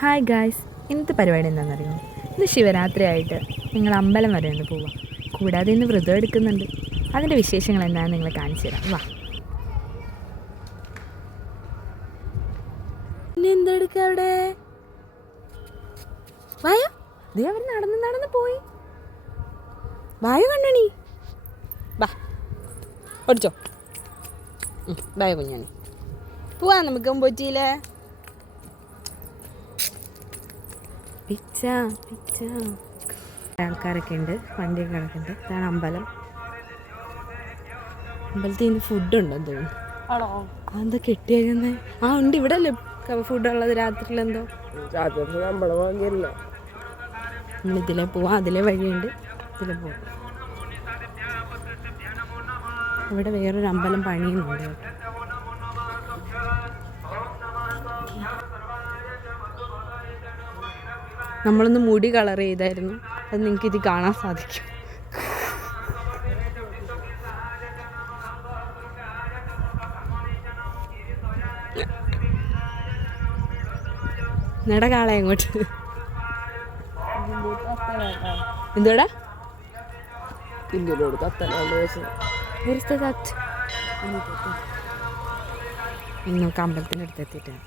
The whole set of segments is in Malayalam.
ഹായ് ഗായ്സ്, ഇന്നത്തെ പരിപാടി എന്താണെന്നറിയുമോ? ഇന്ന് ശിവരാത്രി ആയിട്ട് നിങ്ങൾ അമ്പലം വരെ ഒന്ന് പോവാം. കൂടാതെ ഇന്ന് വ്രതം എടുക്കുന്നുണ്ട്. അതിൻ്റെ വിശേഷങ്ങൾ എന്താണെന്ന് നിങ്ങളെ കാണിച്ചു തരാം. വാ. പിന്നെ എന്തെടുക്കുക അവിടെ? വായോ, ദേ അവർ നടന്ന് പോയി. വായോ കണ്ണണി, വാ ഓടിച്ചോ. ബായ കുഞ്ഞാണി, പോവാ നമുക്ക് പോറ്റിയില്ലേ. പിച്ച ആൾക്കാരൊക്കെ ഉണ്ട്, വണ്ടിയൊക്കെ കിടക്കുന്നുണ്ട്. ഇതാണ് അമ്പലം. അമ്പലത്തിൽ നിന്ന് ഫുഡുണ്ടെന്ന് തോന്നുന്നു. അതെന്താ കെട്ടിയേക്കുന്നത്? ഉണ്ട്, ഇവിടെ അല്ലേ ഫുഡുള്ളത് രാത്രിയിലെന്തോ. നമ്മളിതിലേ പോവാം, അതിലെ വഴിയുണ്ട്, ഇതിലെ പോവാം. ഇവിടെ വേറൊരു അമ്പലം പണിയുന്നുണ്ട്. നമ്മളൊന്ന് മുടി കളർ ചെയ്തായിരുന്നു, അത് നിങ്ങൾക്ക് ഇത് കാണാൻ സാധിക്കും. നട കാളെ അങ്ങോട്ട്. എന്തോടാ ഇന്നൊക്കെ അമ്പലത്തിൻ്റെ അടുത്ത് എത്തിയിട്ടാണ്.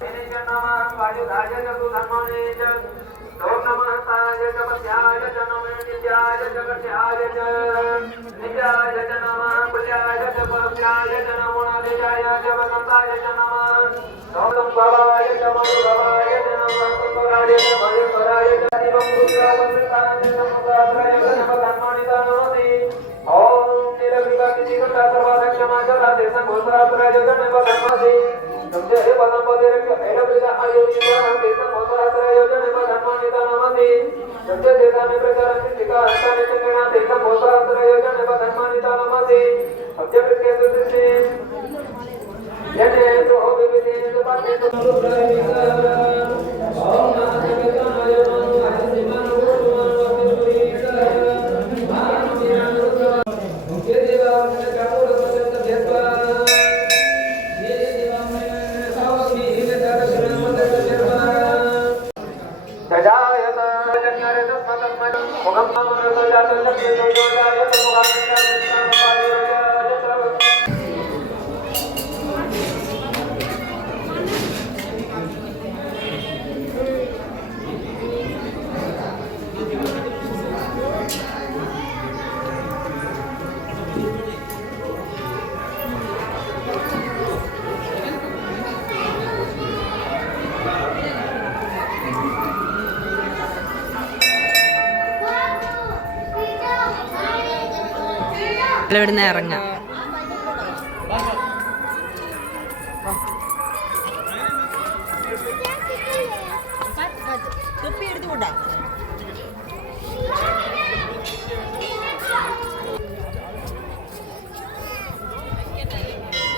ഇവിടുന്ന് ഇറങ്ങാം.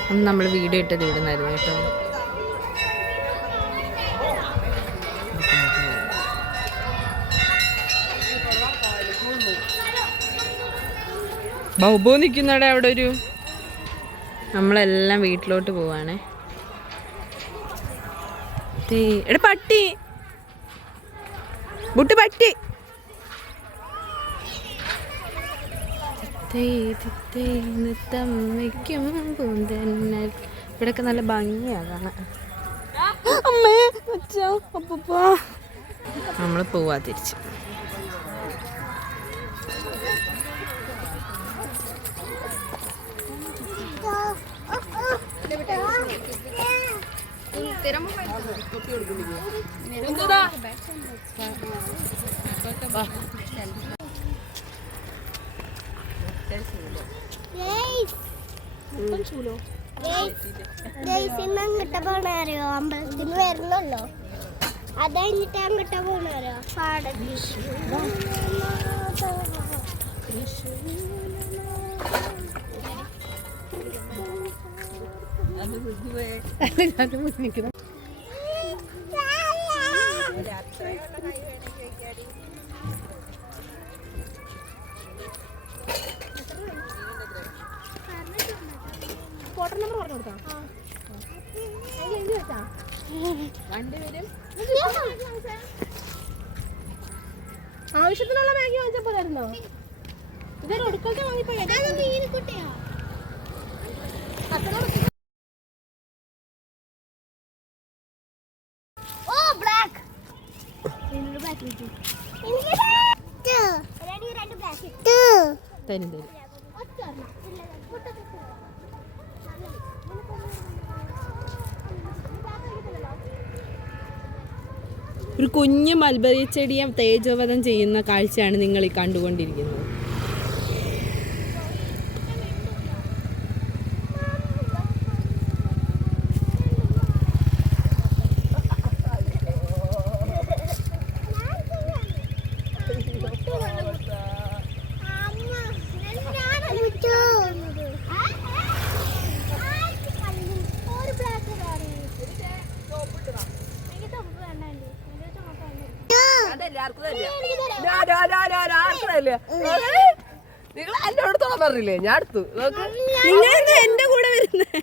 അന്ന് നമ്മൾ വീഡിയോ ഇട്ടത് ഇടുന്നായിരുന്നു കേട്ടോ. ബൗബോ നിൽക്കുന്നവിടെ അവിടെ ഒരു. നമ്മളെല്ലാം വീട്ടിലോട്ട് പോവാണേ. എടാ പട്ടി, ബുട്ട് പട്ടി. ഇവിടെയൊക്കെ നല്ല ഭംഗിയാണ് കാണാൻ. അമ്മേ അച്ഛാ അപ്പൂപ്പാ. നമ്മൾ പോവാ തിരിച്ച്. അങ്ങോട്ട് പോണോ? അമ്പലത്തിന് വരുന്നല്ലോ, അത് കഴിഞ്ഞിട്ട് അങ്ങോട്ട് പോണോ പാടത്ത്. ഫോട്ടോ നമ്പർ പറഞ്ഞു കൊടുക്കാം. വണ്ടി വരും. ആവശ്യത്തിനുള്ള മാഗി വാങ്ങിച്ചാൽ പോരായിരുന്നോ? ഇതൊരു ഒടുക്കത്തെ വാങ്ങിപ്പോയി. തരും തരും. ഒരു കുഞ്ഞു മൽബറി ചെടിയെ തേജോവധം ചെയ്യുന്ന കാഴ്ചയാണ് നിങ്ങൾ ഈ കണ്ടുകൊണ്ടിരിക്കുന്നത്. നിങ്ങൾ എന്നോടത്തോളം പറഞ്ഞില്ലേ? ഞാൻ എടുത്തു. എന്റെ കൂടെ വരുന്നേ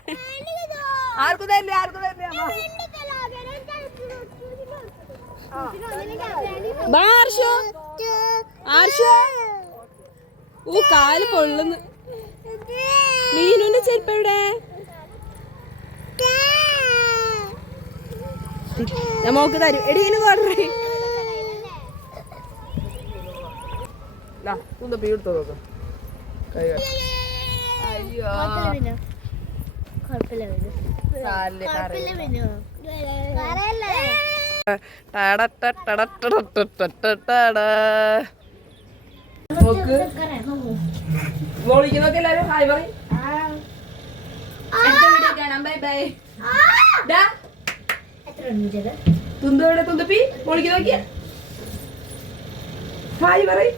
ആർക്കും തന്നെ ആർക്കും തന്നെ. ഓ കാല് പൊള്ളുന്നു. മീനുന്റെ ചെരുപ്പ് എവിടെ? ഞാൻ മോക്ക് തരും. എടീന് കൊറേ തുന്തപ്പി എടുത്തോ നോക്കാം. അയ്യോ മോളിക്കുന്നൊക്കെ എല്ലാരും ഹായ് പറയും. Bye bye. തുന്തവിടെ തുന്തപ്പി മോളിക്ക് നോക്കിയ ഹായ് പറയും.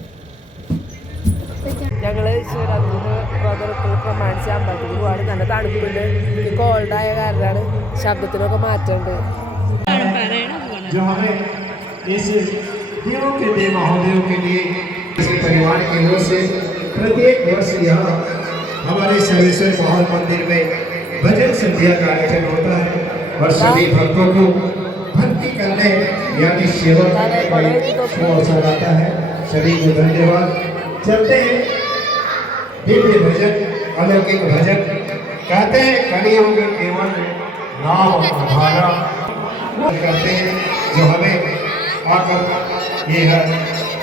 ഞങ്ങള് ശിവരാത്രി വ്രതത്തിൽ പ്രമാണിച്ച് അമ്പലത്തിൽ പോവാണ്. നല്ല തണുപ്പുണ്ട്. ഈ കോൾഡായ കാരണമാണ് ശബ്ദത്തിനൊക്കെ മാറ്റമുണ്ട്. जो हमें इस देवों के देव महोदयों के लिए इस परिवार की ओर से प्रत्येक वर्ष यहाँ हमारे सर्वेश्वर माहौल मंदिर में भजन संध्या का आयोजन होता है और सभी भक्तों को भक्ति करने यानी सेवा करने का अवसर आता है। सभी को धन्यवाद। चलते हैं दिव्य भजन, अलौकिक भजन गाते हैं। कलियुग केवल नाम हमारा करते हैं जो हमें आकर ये है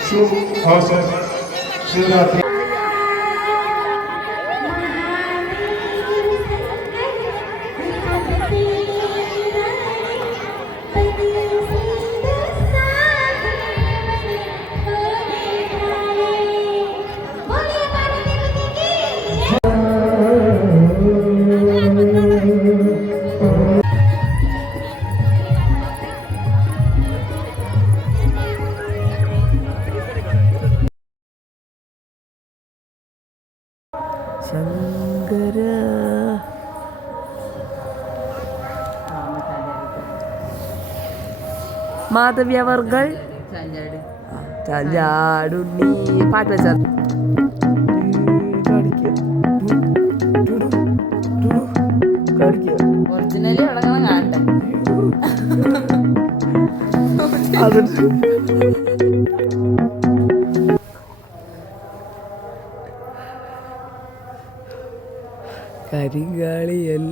शुभ अवसर शिवरात्रि। ശങ്കര മാധവ്യവർകൾ ചാടുണ്ണി പാട്ട് വെച്ചാൽ ഒറിജിനലി തുടങ്ങണം കാണണ്ടേ. കരിങ്കാളിയല്ല